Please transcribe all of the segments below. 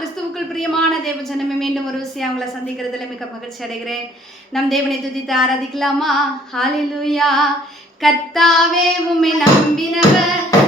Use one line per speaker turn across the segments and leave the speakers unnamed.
கிறிஸ்துவுக்குள் பிரியமான தேவ ஜனமே மீண்டும் ஒரு விஷயம் அவங்கள சந்திக்கிறதுல மிக மகிழ்ச்சி அடைகிறேன் நம் தேவனை துதித்து ஆராதிக்கலாமா ஹாலிலூயா கர்த்தாவே உம்மை நம்பினவர்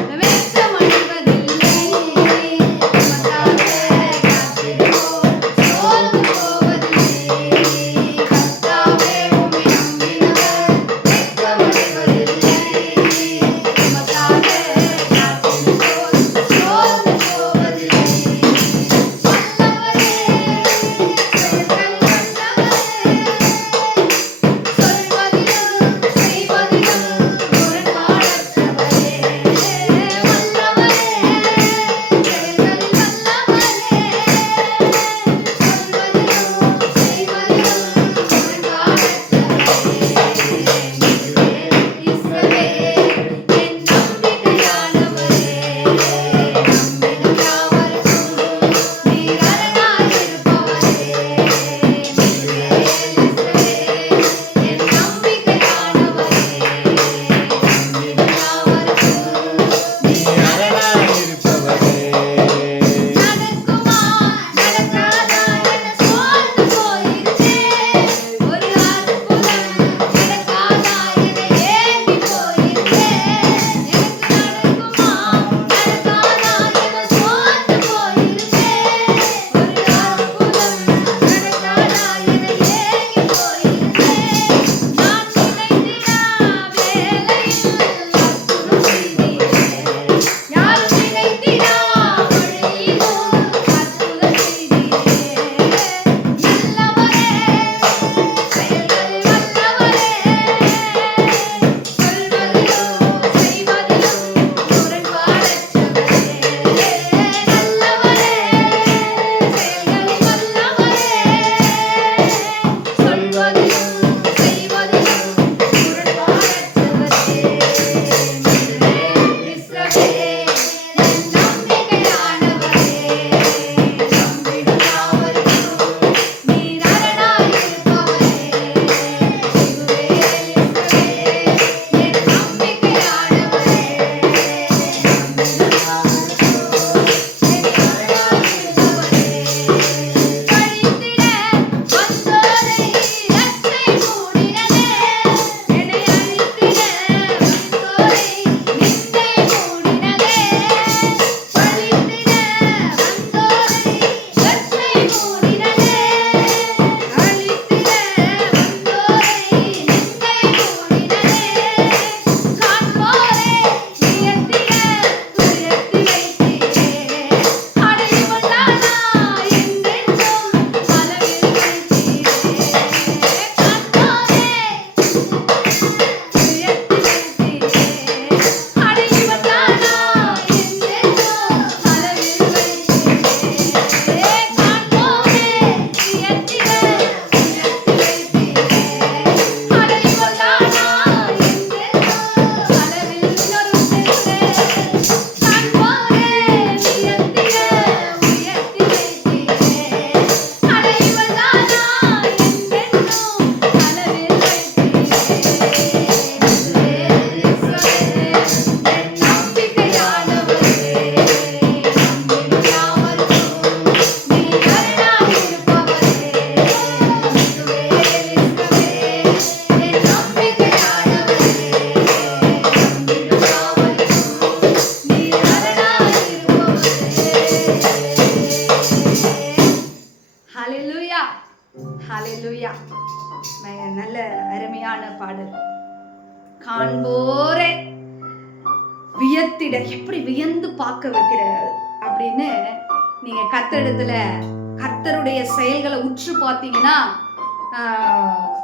கர்த்தருடைய செயல்களை உற்று பார்த்தீங்கன்னா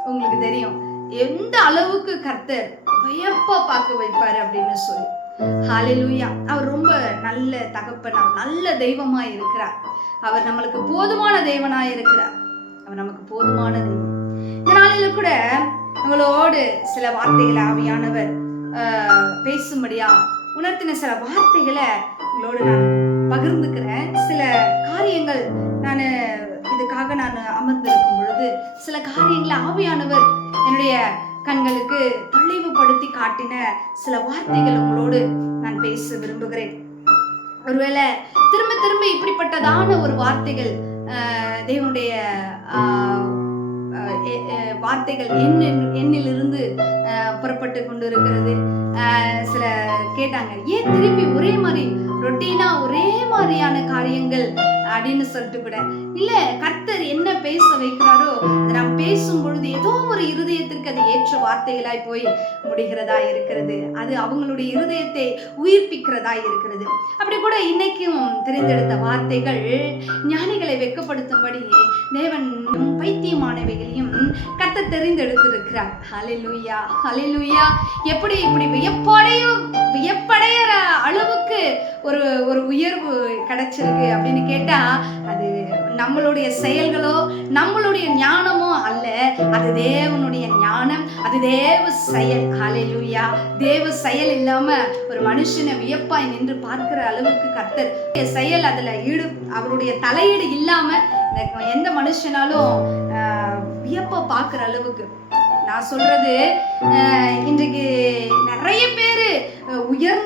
உங்களுக்கு தெரியும் எந்த அளவுக்கு கர்த்தர் வியப்பா பார்க்க வைப்பாரு அப்படின்னு சொல்லி ஹாலிலூயா அவர் ரொம்ப நல்ல அவர் நல்ல தெய்வமா இருக்கிறார் அவர் நம்மளுக்கு போதுமான தெய்வனா இருக்கிறார் அவர் நமக்கு போதுமான தெய்வம் இதனால கூட உங்களோடு சில வார்த்தைகளை ஆவியானவர் பேசும்படியா உணர்த்தின சில வார்த்தைகளை உங்களோடு நான் பகிர்ந்துக்கிறேன் சில காரியங்கள் நான் இதுக்காக நான் அமர்ந்திருக்கும் பொழுது சில காரியங்களை ஆவியானவர் என்னுடைய கண்களுக்கு தொலைவுபடுத்தி காட்டின சில வார்த்தைகள் உங்களோடு நான் பேச விரும்புகிறேன் ஒருவேளை திரும்ப திரும்ப இப்படிப்பட்டதான ஒரு வார்த்தைகள் தேவனுடைய வார்த்தைகள் என்ன எண்ணிலிருந்து புறப்பட்டு கொண்டு இருக்கிறது சில கேட்டாங்க ஏன் திருப்பி ஒரே மாதிரி ரொட்டீனா ஒரே மாதிரியான காரியங்கள் அப்படின்னு சொல்லிட்டு கூட இல்ல கர்த்தர் என்ன பேச வைக்கிறாரோ நாம் பேசும் பொழுது ஏதோ ஒரு இருதயத்திற்கு அது ஏற்ற வார்த்தைகளாய் போய் முடிகிறதா இருக்கிறது அது அவங்களுடைய இருதயத்தை உயிர்ப்பிக்கிறதா இருக்கிறது அப்படி கூட இன்னைக்கும் தெரிந்தெடுத்த வார்த்தைகள் ஞானிகளை வெக்கப்படுத்தும்படி தேவன் பைத்தியமானவைகளையும் கத்த தெரிந்தெடுத்திருக்கிறார் ஹலிலுயா ஹலிலுயா எப்படி இப்படி வியப்படையும் வியப்படையிற அளவுக்கு ஒரு ஒரு உயர்வு கிடைச்சிருக்கு அப்படின்னு கேட்டால் அது நம்மளுடைய செயல்களோ நம்மளுடைய ஞானமோ அல்ல அது தேவனுடைய ஞானம் அது தேவ செயல் ஹalleluya தேவ செயல் இல்லாம ஒரு மனுஷனை வியப்பாய் நின்று பார்க்கிற அளவுக்கு கர்த்தர் செயல் அதுல ஈடு அவருடைய தலையீடு இல்லாம எந்த மனுஷனாலும் வியப்ப பார்க்குற அளவுக்கு நான் சொல்றது இன்றைக்கு நிறைய பேரு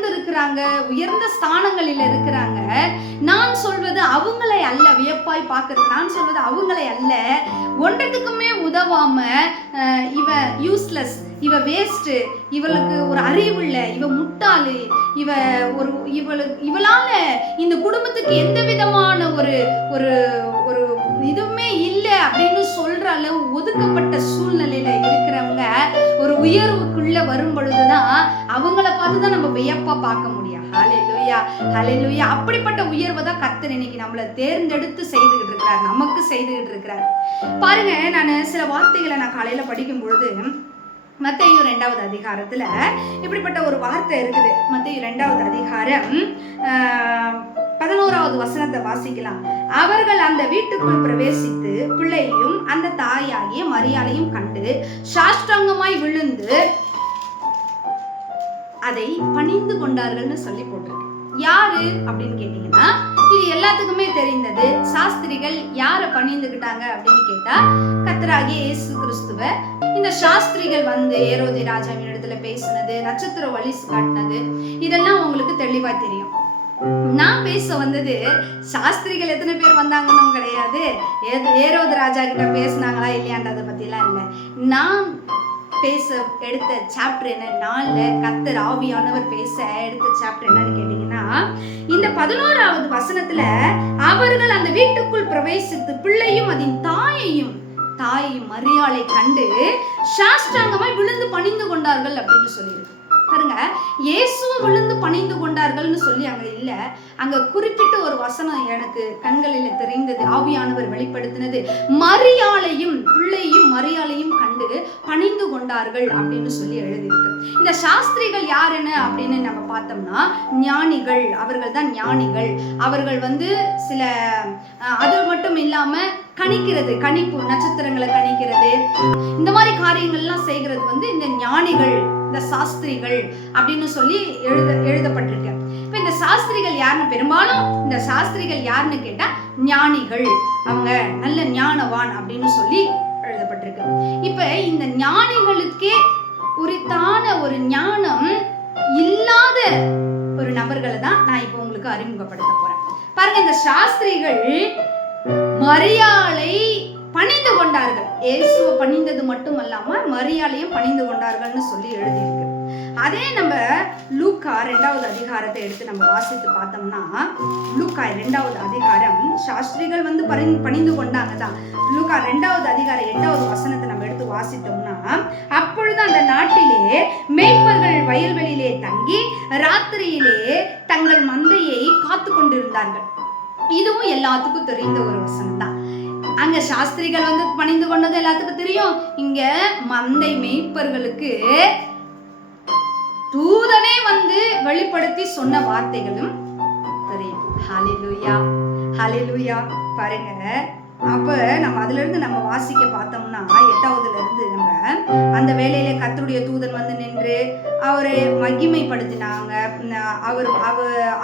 இருக்கிறாங்க உயர்ந்த ஸ்தானங்களில் இருக்கிறாங்க நான் சொல்வது அவங்களை அல்ல வியப்பாய் பார்க்கறது நான் சொல்வது அவங்களை அல்ல ஒன்றதுக்குமே உதவாம இவ யூஸ்லெஸ் இவ வேஸ்ட்டு இவளுக்கு ஒரு அறிவு இல்லை இவ முட்டாளு இவ ஒரு இவளுக்கு இவளால இந்த குடும்பத்துக்கு எந்த விதமான ஒரு ஒரு ஒரு இதுவும் அப்படின்னு சொல்ற அளவு ஒதுக்கப்பட்ட சூழ்நிலையில இருக்கிறவங்க ஒரு உயர்வுக்குள்ள வரும் பொழுதுதான் அவங்கள பார்த்து தான் நம்ம வியப்பா பார்க்க முடியும் ஹாலே லூயா ஹலே லூயா அப்படிப்பட்ட உயர்வை தான் கத்தர் இன்னைக்கு நம்மளை தேர்ந்தெடுத்து செய்துகிட்டு இருக்கிறார் நமக்கு செய்துகிட்டு இருக்கிறார் பாருங்க நான் சில வார்த்தைகளை நான் காலையில படிக்கும் பொழுது மத்தையும் ரெண்டாவது அதிகாரத்துல இப்படிப்பட்ட ஒரு வார்த்தை இருக்குது மத்தையும் ரெண்டாவது அதிகாரம் பதினோராவது வசனத்தை வாசிக்கலாம் அவர்கள் அந்த வீட்டுக்குள் பிரவேசித்து பிள்ளையையும் அந்த தாயாகிய மரியாதையும் கண்டு சாஷ்டாங்கமாய் விழுந்து அதை பணிந்து கொண்டார்கள்னு சொல்லி போட்டிருக்கு யாரு அப்படின்னு கேட்டீங்கன்னா இது எல்லாத்துக்குமே தெரிந்தது சாஸ்திரிகள் யார பணிந்துகிட்டாங்க அப்படின்னு கேட்டா கத்தராகிய இயேசு கிறிஸ்துவ இந்த சாஸ்திரிகள் வந்து ஏரோதி ராஜாவின் இடத்துல பேசினது நட்சத்திர வழி காட்டினது இதெல்லாம் உங்களுக்கு தெளிவா தெரியும் நான் பேச வந்தது சாஸ்திரிகள் எத்தனை பேர் வந்தாங்கன்னு கிடையாது ஏரோது ராஜா கிட்ட பேசினாங்களா இல்லையான்றதை பத்திலாம் இல்லை நான் பேச எடுத்த சாப்டர் என்ன நாளில் கத்தர் ஆவியானவர் பேச எடுத்த சாப்டர் என்னன்னு கேட்டீங்கன்னா இந்த பதினோராவது வசனத்துல அவர்கள் அந்த வீட்டுக்குள் பிரவேசித்து பிள்ளையும் அதன் தாயையும் தாய் மரியாளை கண்டு சாஷ்டாங்கமாய் விழுந்து பணிந்து கொண்டார்கள் அப்படின்னு சொல்லியிருக்கு பாருங்க இயேசுவும் விழுந்து பணிந்து கொண்டார்கள்னு சொல்லி அங்க இல்ல அங்க குறிப்பிட்ட ஒரு வசனம் எனக்கு கண்களில் தெரிந்தது ஆவியானவர் வெளிப்படுத்தினது மரியாளையும் பிள்ளையும் மரியாளையும் கண்டு பணிந்து கொண்டார்கள் அப்படின்னு சொல்லி எழுதியிருக்கு இந்த சாஸ்திரிகள் யார் என்ன அப்படின்னு நம்ம பார்த்தோம்னா ஞானிகள் அவர்கள் தான் ஞானிகள் அவர்கள் வந்து சில அது மட்டும் இல்லாம கணிக்கிறது கணிப்பு நட்சத்திரங்களை கணிக்கிறது இந்த மாதிரி காரியங்கள்லாம் செய்கிறது வந்து இந்த ஞானிகள் த சாஸ்திரிகள் அப்படின்னு சொல்லி எழுத எழுதப்பட்டிருக்கு இப்போ இந்த சாஸ்திரிகள் யாருன்னு பெரும்பாலும் இந்த சாஸ்திரிகள் யாருன்னு கேட்டால் ஞானிகள் அவங்க நல்ல ஞானவான் அப்படின்னு சொல்லி எழுதப்பட்டிருக்கு இப்போ இந்த ஞானிகளுக்கே உரித்தான ஒரு ஞானம் இல்லாத ஒரு நபர்களை தான் நான் இப்போ உங்களுக்கு அறிமுகப்படுத்த போறேன் பாருங்க இந்த சாஸ்திரிகள் மரியாதை பணிந்து கொண்டார்கள் இயேசுவை பணிந்தது மட்டும் அல்லாமல் மரியாதையும் பணிந்து கொண்டார்கள்னு சொல்லி எழுதியிருக்கு அதே நம்ம லூக்கா ரெண்டாவது அதிகாரத்தை எடுத்து நம்ம வாசித்து பார்த்தோம்னா லூக்கா ரெண்டாவது அதிகாரம் சாஸ்திரிகள் வந்து பரி பணிந்து கொண்டாங்க தான் லூக்கா ரெண்டாவது அதிகாரம் எட்டாவது வசனத்தை நம்ம எடுத்து வாசித்தோம்னா அப்பொழுது அந்த நாட்டிலே மேய்ப்பர்கள் வயல்வெளியிலே தங்கி ராத்திரியிலே தங்கள் மந்தையை காத்து கொண்டிருந்தார்கள் இதுவும் எல்லாத்துக்கும் தெரிந்த ஒரு வசனம் தான் அங்க சாஸ்திரிகள் வந்து பணிந்து கொண்டது எல்லாத்துக்கும் தெரியும் இங்க மந்தை மெய்ப்பர்களுக்கு தூதனே வந்து வெளிப்படுத்தி சொன்ன வார்த்தைகளும் தெரியும் ஹலிலுயா ஹலிலுயா பாருங்க அப்போ நம்ம இருந்து நம்ம வாசிக்க பார்த்தோம்னா எட்டாவதுலேருந்து நம்ம அந்த வேலையில் கத்தருடைய தூதன் வந்து நின்று அவரை மகிமைப்படுத்தினாங்க அவர்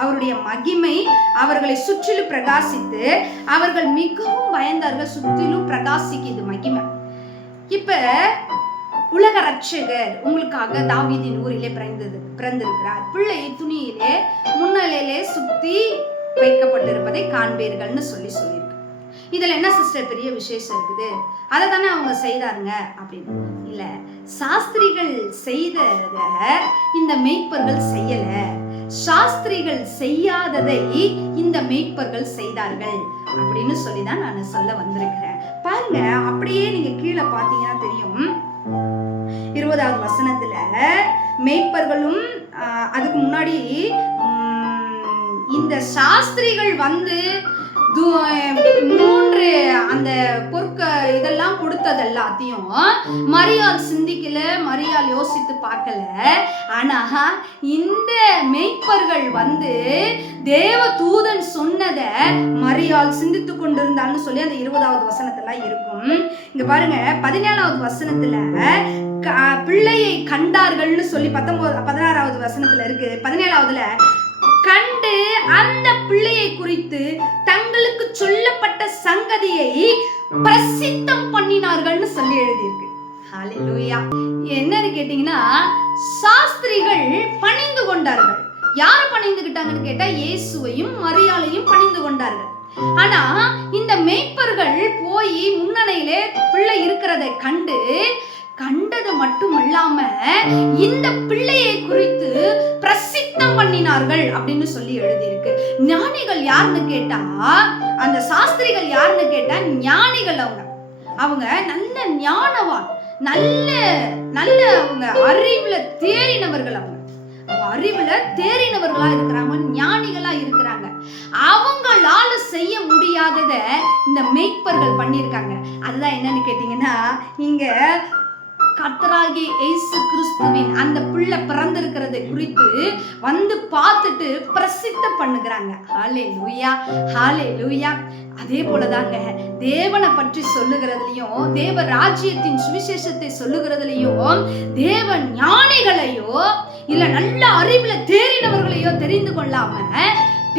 அவருடைய மகிமை அவர்களை சுற்றிலும் பிரகாசித்து அவர்கள் மிகவும் பயந்தார்கள் சுற்றிலும் பிரகாசிக்குது மகிமை இப்போ உலக ரட்சகர் உங்களுக்காக தாவிதின் ஊரிலே பிறந்தது பிறந்திருக்கிறார் பிள்ளை துணியிலே முன்னிலையிலே சுத்தி வைக்கப்பட்டிருப்பதை காண்பீர்கள்னு சொல்லி சொல்லியிருக்காங்க இதில் என்ன சிஸ்டர் பெரிய விசேஷம் இருக்குது அதை தானே அவங்க செய்தாருங்க அப்படின்னு இல்லை சாஸ்திரிகள் செய்தத இந்த மெய்ப்பர்கள் செய்யலை சாஸ்திரிகள் செய்யாததை இந்த மெய்ப்பர்கள் செய்தார்கள் அப்படின்னு சொல்லி தான் நான் சொல்ல வந்திருக்கிறேன் பாருங்க அப்படியே நீங்க கீழே பார்த்தீங்கன்னா தெரியும் இருபதாவது வசனத்துல மெய்ப்பர்களும் அதுக்கு முன்னாடி இந்த சாஸ்திரிகள் வந்து மூன்று அந்த பொற்க இதெல்லாம் கொடுத்தது எல்லாத்தையும் மரியால் சிந்திக்கல மரியால் யோசித்து பார்க்கல ஆனா இந்த மெய்ப்பர்கள் வந்து தேவ தூதன் சொன்னத மரியால் சிந்தித்து கொண்டிருந்தான்னு சொல்லி அந்த இருபதாவது வசனத்துல இருக்கும் இங்க பாருங்க பதினேழாவது வசனத்துல பிள்ளையை கண்டார்கள்னு சொல்லி பத்தொன்பது பதினாறாவது வசனத்துல இருக்கு பதினேழாவதுல கண்டு அந்த பிள்ளையை குறித்து தங்களுக்கு சொல்லப்பட்ட சங்கதியை பிரசித்தம் பண்ணினார்கள்னு சொல்லி எழுதியிருக்கு என்னன்னு கேட்டீங்கன்னா சாஸ்திரிகள் பணிந்து கொண்டார்கள் யார பணிந்துகிட்டாங்கன்னு கேட்டா இயேசுவையும் மரியாளையும் பணிந்து கொண்டார்கள் ஆனா இந்த மேய்ப்பர்கள் போய் முன்னணையிலே பிள்ளை இருக்கிறதை கண்டு கண்டது மட்டுமல்லாம இந்த பிள்ளையை குறித்து பிரசித்தம் பண்ணினார்கள் அப்படின்னு சொல்லி எழுதியிருக்கு ஞானிகள் யாருன்னு கேட்டா அந்த சாஸ்திரிகள் யாருன்னு கேட்டா ஞானிகள் அவங்க அவங்க நல்ல ஞானவான் நல்ல நல்ல அவங்க அறிவுல தேறினவர்கள் அவங்க அறிவுல தேறினவர்களா இருக்கிறாங்க ஞானிகளா இருக்கிறாங்க அவங்களால செய்ய முடியாததை இந்த மெய்ப்பர்கள் பண்ணியிருக்காங்க அதுதான் என்னன்னு கேட்டீங்கன்னா இங்க கர்த்தராகிய இயேசு கிறிஸ்துவின் அந்த பிள்ளை பிறந்திருக்கிறதை குறித்து வந்து பார்த்துட்டு பிரசித்த பண்ணுகிறாங்க ஹாலே லூயா ஹாலே லூயா அதே போலதாங்க தேவனை பற்றி சொல்லுகிறதுலயும் தேவ ராஜ்யத்தின் சுவிசேஷத்தை சொல்லுகிறதுலையும் தேவ ஞானிகளையோ இல்ல நல்ல அறிவுல தேறினவர்களையோ தெரிந்து கொள்ளாம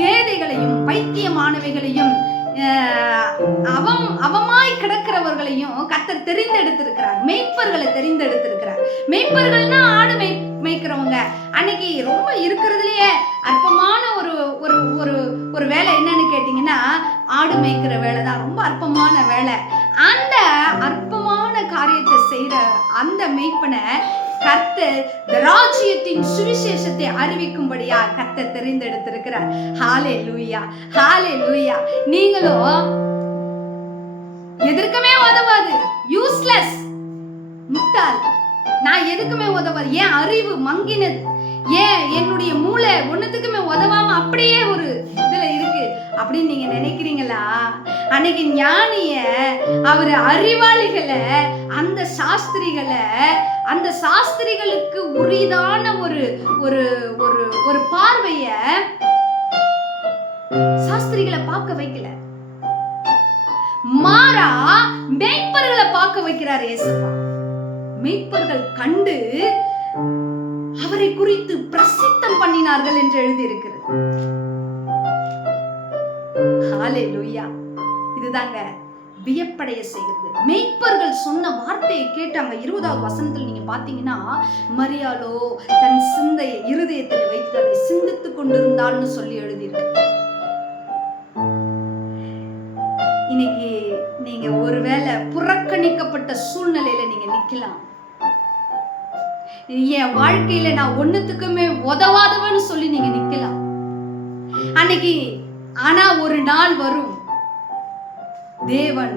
பேதைகளையும் பைத்தியமானவைகளையும் அவம் அவமாய் கிடக்கிறவர்களையும் கத்தர் தெரிந்தெடுத்திருக்கிறார் மெய்ப்பர்களை தெரிந்தெடுத்திருக்கிறார் மெய்ப்பர்கள்னா ஆடு மெய் மேய்க்கிறவங்க அன்னைக்கு ரொம்ப இருக்கிறதுலயே அற்பமான ஒரு ஒரு ஒரு ஒரு வேலை என்னன்னு கேட்டிங்கன்னா ஆடு மேய்க்கிற வேலை தான் ரொம்ப அற்பமான வேலை அந்த அற்பமான காரியத்தை செய்கிற அந்த மெய்ப்பனை கர்த்தர் ராஜ்யத்தின் சுவிசேஷத்தை அறிவிக்கும்படியா கர்த்தர் தெரிந்தெடுத்திருக்கிறார் ஹாலே லூயா ஹாலே லூயா நீங்களும் எதற்குமே உதவாது யூஸ்லெஸ் முட்டாள் நான் எதுக்குமே உதவாது ஏன் அறிவு மங்கினது ஏன் என்னுடைய மூளை ஒண்ணுத்துக்குமே உதவாம அப்படியே ஒரு இதுல இருக்கு அப்படின்னு நீங்க நினைக்கிறீங்களா அன்னைக்கு ஞானிய அவரு அறிவாளிகளை அந்த சாஸ்திரிகளை அந்த சாஸ்திரிகளுக்கு உரிதான ஒரு ஒரு ஒரு ஒரு பார்வைய சாஸ்திரிகளை பார்க்க வைக்கல மாறா மெய்ப்பர்களை பார்க்க வைக்கிறார் ஏசப்பா மெய்ப்பர்கள் கண்டு அவரை குறித்து பிரசித்தம் பண்ணினார்கள் என்று எழுதியிருக்கிறது இதுதாங்க வியப்படைய செய்கிறது மெய்ப்பர்கள் சொன்ன வார்த்தையை கேட்டு அங்க இருபதாவது வசனத்தில் நீங்க பாத்தீங்கன்னா மரியாலோ தன் சிந்தையை இருதயத்தில் வைத்து அதை சிந்தித்துக் கொண்டிருந்தாள்னு சொல்லி எழுதியிருக்கு இன்னைக்கு நீங்க ஒருவேளை புறக்கணிக்கப்பட்ட சூழ்நிலையில நீங்க நிக்கலாம் என் வாழ்க்கையில நான் ஒன்னுத்துக்குமே உதவாதவன்னு சொல்லி நீங்க நிக்கலாம் அன்னைக்கு ஆனா ஒரு நாள் வரும் தேவன்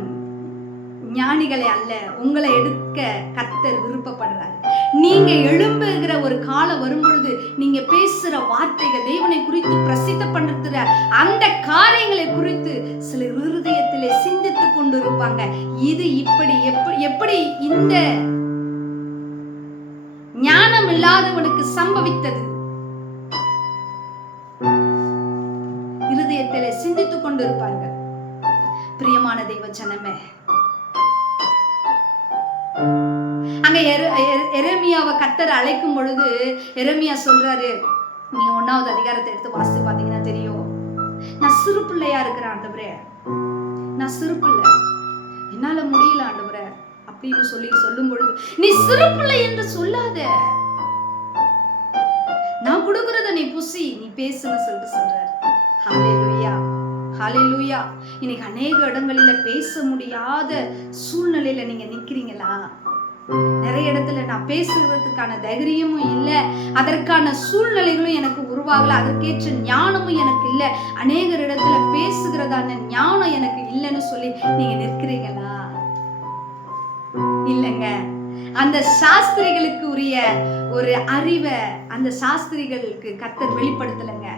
ஞானிகளை அல்ல உங்களை எடுக்க கத்தர் விருப்பப்படுறாரு நீங்க எழும்புகிற ஒரு காலம் வரும்பொழுது நீங்க பேசுற வார்த்தைகள் தேவனை குறித்து பிரசித்த பண்ற அந்த காரியங்களை குறித்து சில இருதயத்திலே சிந்தித்து கொண்டு இருப்பாங்க இது இப்படி எப்படி எப்படி இந்த ஞானம் இல்லாதவனுக்கு சம்பவித்தது இருதயத்திலே சிந்தித்துக் கொண்டிருப்பார்கள் பிரியமான தெய்வ ஜனமே அங்க எரேமியாவை கத்தர் அழைக்கும் பொழுது எரேமியா சொல்றாரு நீ ஒன்னாவது அதிகாரத்தை எடுத்து வாசித்து பாத்தீங்கன்னா தெரியும் நான் சிறு பிள்ளையா இருக்கிறேன் ஆண்டவரே நான் சிறு பிள்ளை என்னால முடியல ஆண்டவரே அப்படின்னு சொல்லி சொல்லும் பொழுது நீ சிறு பிள்ளை என்று சொல்லாத நான் கொடுக்கறத நீ புசி நீ பேசுன்னு சொல்லிட்டு சொல்றாரு ஹாலே லூயா ஹாலே லூயா இன்னைக்கு அநேக இடங்களில பேச முடியாத சூழ்நிலையில நீங்க நிக்கிறீங்களா நிறைய இடத்துல நான் பேசுறதுக்கான தைரியமும் இல்லை அதற்கான சூழ்நிலைகளும் எனக்கு உருவாகல அதற்கேற்ற ஞானமும் எனக்கு இல்லை அநேகர் இடத்துல பேசுகிறதான ஞானம் எனக்கு இல்லைன்னு சொல்லி நீங்க நிற்கிறீங்களா இல்லைங்க அந்த சாஸ்திரிகளுக்கு உரிய ஒரு அறிவை அந்த சாஸ்திரிகளுக்கு கத்தர் வெளிப்படுத்தலைங்க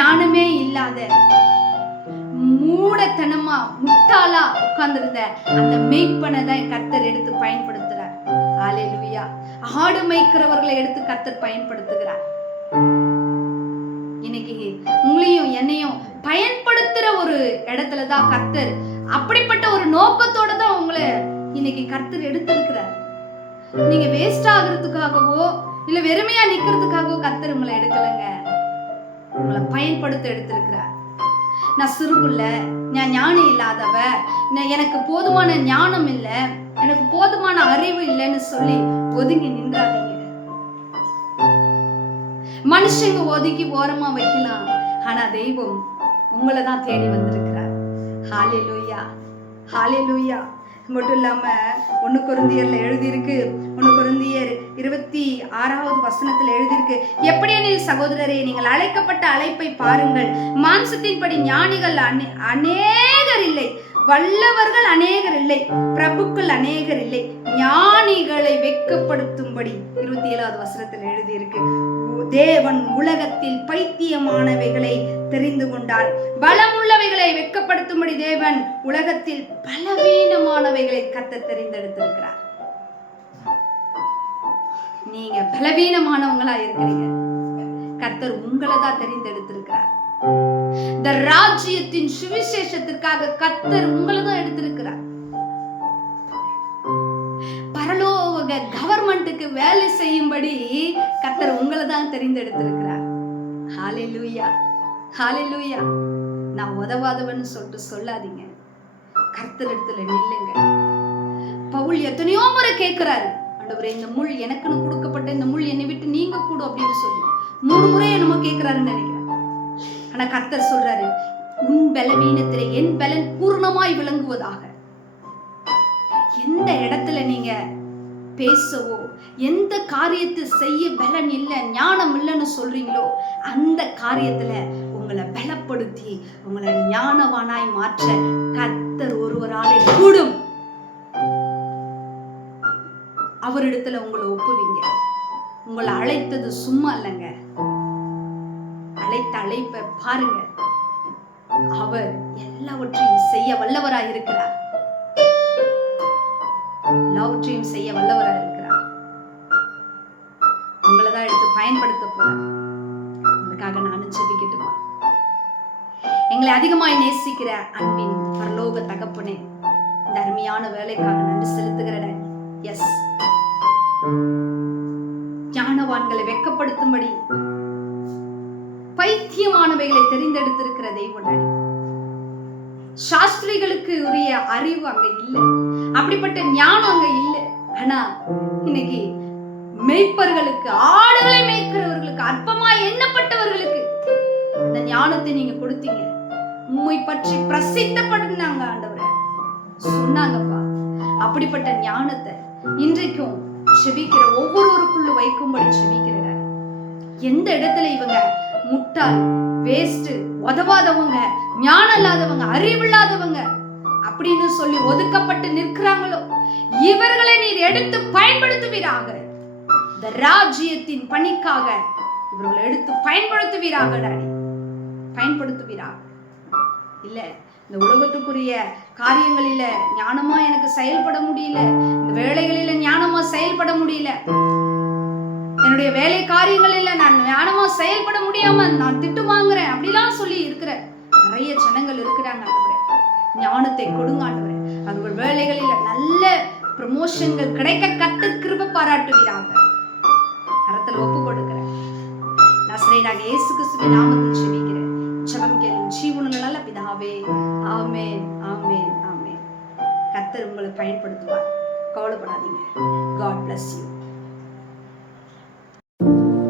ஞானமே இல்லாத மூடத்தனமா முட்டாளா உட்கார்ந்திருந்த அந்த மெய்ப்பனை தான் கர்த்தர் எடுத்து பயன்படுத்துறார் ஆலே லுவியா ஆடு மேய்க்கிறவர்களை எடுத்து கர்த்தர் பயன்படுத்துகிறார் இன்னைக்கு உங்களையும் என்னையும் பயன்படுத்துற ஒரு இடத்துல தான் கர்த்தர் அப்படிப்பட்ட ஒரு நோக்கத்தோட தான் உங்களை இன்னைக்கு கர்த்தர் எடுத்திருக்கிறார் நீங்க வேஸ்ட் ஆகுறதுக்காகவோ இல்ல வெறுமையா நிக்கிறதுக்காகவோ கர்த்தர் உங்களை எடுக்கலங்க உங்களை பயன்படுத்த எடுத்திருக்கிறார் நான் சிறுபுள்ள நான் ஞானம் இல்லாதவ எனக்கு போதுமான ஞானம் இல்லை எனக்கு போதுமான அறிவு இல்லைன்னு சொல்லி ஒதுங்கி நின்றாதீங்க மனுஷங்க ஒதுக்கி ஓரமா வைக்கலாம் ஆனா தெய்வம் உங்களை தான் தேடி வந்திருக்கிறார் ஹாலே லூயா ஹாலே லூயா மட்டும் இல்லாம ஒன்று குருந்தியர்ல எழுதியிருக்கு ஒன்று குருந்தியர் இருபத்தி ஆறாவது வசனத்தில் எழுதியிருக்கு எப்படியெனில் சகோதரரே நீங்கள் அழைக்கப்பட்ட அழைப்பை பாருங்கள் மாம்சத்தின்படி ஞானிகள் அநே அநேகர் இல்லை வல்லவர்கள் அநேகர் இல்லை பிரபுக்கள் அநேகர் இல்லை ஞானிகளை வெக்கப்படுத்தும்படி இருபத்தி ஏழாவது வசனத்தில் எழுதியிருக்கு தேவன் உலகத்தில் பைத்தியமானவைகளை தெரிந்து கொண்டார் பலமுள்ளவைகளை வெக்கப்படுத்தும்படி தேவன் உலகத்தில் பலவீனமானவைகளை கத்த தெரிந்தெடுத்திருக்கிறார் நீங்க பலவீனமானவங்களா இருக்கிறீங்க கர்த்தர் உங்களை தான் தெரிந்தெடுத்திருக்கிறார் இந்த ராஜ்யத்தின் சுவிசேஷத்திற்காக கர்த்தர் உங்களை தான் எடுத்திருக்கிறார் பரலோக கவர்மெண்ட்டுக்கு வேலை செய்யும்படி கர்த்தர் உங்களை தான் தெரிந்தெடுத்திருக்கிறார் ஹாலே லூயா ஹாலே லூயா நான் உதவாதவன் சொல்லிட்டு சொல்லாதீங்க கர்த்தர் இடத்துல நில்லுங்க பவுல் எத்தனையோ முறை கேட்கிறாரு ஆண்டவரே இந்த முள் எனக்குன்னு கொடுக்கப்பட்ட இந்த முள் என்னை விட்டு நீங்க கூடும் அப்படின்னு சொல்லி மூணு முறை என்னமோ கேட்கிறாருன்னு நினைக்கிறேன் ஆனா கர்த்தர் சொல்றாரு உன் பலவீனத்துல என் பலன் பூர்ணமாய் விளங்குவதாக எந்த இடத்துல நீங்க பேசவோ எந்த காரியத்தை செய்ய பலன் இல்லை ஞானம் இல்லைன்னு சொல்றீங்களோ அந்த காரியத்துல உங்களை பலப்படுத்தி உங்களை ஞானவானாய் மாற்ற கர்த்தர் ஒருவராலே கூடும் அவரிடத்துல உங்களை ஒப்புவிங்க உங்களை அழைத்தது சும்மா இல்லைங்க அழைத்த அழைப்ப பாருங்க அவர் எல்லாவற்றையும் செய்ய வல்லவராக இருக்கிறார் எல்லாவற்றையும் செய்ய வல்லவராக இருக்கிறார் உங்களை தான் எடுத்து பயன்படுத்த போறேன் அதுக்காக நான் செபிக்கட்டுமா எங்களை அதிகமாய் நேசிக்கிற அன்பின் பரலோக தகப்பனே இந்த அருமையான வேலைக்காக நன்றி செலுத்துகிறேன் எஸ் ஞானவான்களை வெக்கப்படுத்தும்படி பைத்தியமானவைகளை தெரிந்தெடுத்திருக்கிற தெய்வம் சாஸ்திரிகளுக்கு உரிய அறிவு அங்க இல்லை அப்படிப்பட்ட ஞானம் அங்க இல்லை ஆனா இன்னைக்கு மெய்ப்பர்களுக்கு ஆடுகளை மேய்க்கிறவர்களுக்கு அற்பமா எண்ணப்பட்டவர்களுக்கு அந்த ஞானத்தை நீங்க கொடுத்தீங்க உண்மை பற்றி பிரசித்தப்படுத்தினாங்க ஆண்டவரை சொன்னாங்கப்பா அப்படிப்பட்ட ஞானத்தை இன்றைக்கும் செபிக்கிற ஒவ்வொருவருக்குள்ள வைக்கும்படி செபிக்கிறார் எந்த இடத்துல இவங்க முட்டாள் வேஸ்ட் உதவாதவங்க ஞானம் இல்லாதவங்க அறிவில்லாதவங்க அப்படின்னு சொல்லி ஒதுக்கப்பட்டு நிற்கிறாங்களோ இவர்களை நீர் எடுத்து பயன்படுத்துவீராக இந்த ராஜ்யத்தின் பணிக்காக இவர்களை எடுத்து பயன்படுத்துவீராக பயன்படுத்துவீராக இல்ல இந்த உலகத்துக்குரிய காரியங்களில ஞானமா எனக்கு செயல்பட முடியல இந்த வேலைகளில ஞானமா என்னுடைய வேலை காரியங்கள் இல்லை நான் ஞானமா செயல்பட முடியாம நான் திட்டு வாங்குறேன் அப்படிலாம் சொல்லி இருக்கிற நிறைய ஜனங்கள் இருக்கிறாங்க ஞானத்தை கொடுங்க ஆண்டவரே அவர்கள் வேலைகளில் நல்ல ப்ரமோஷன்கள் கிடைக்க கத்து கிருப பாராட்டுகிறாங்க கரத்தில் ஒப்பு கொடுக்கிறேன் நசரேனாக இயேசு கிறிஸ்துவின் நாமத்தில் ஜெபிக்கிறேன் ஜெபம் கேளும் பிதாவே ஆமேன் ஆமேன் ஆமேன் கத்தர் உங்களை பயன்படுத்துவார் கவலைப்படாதீங்க காட் பிளஸ் யூ you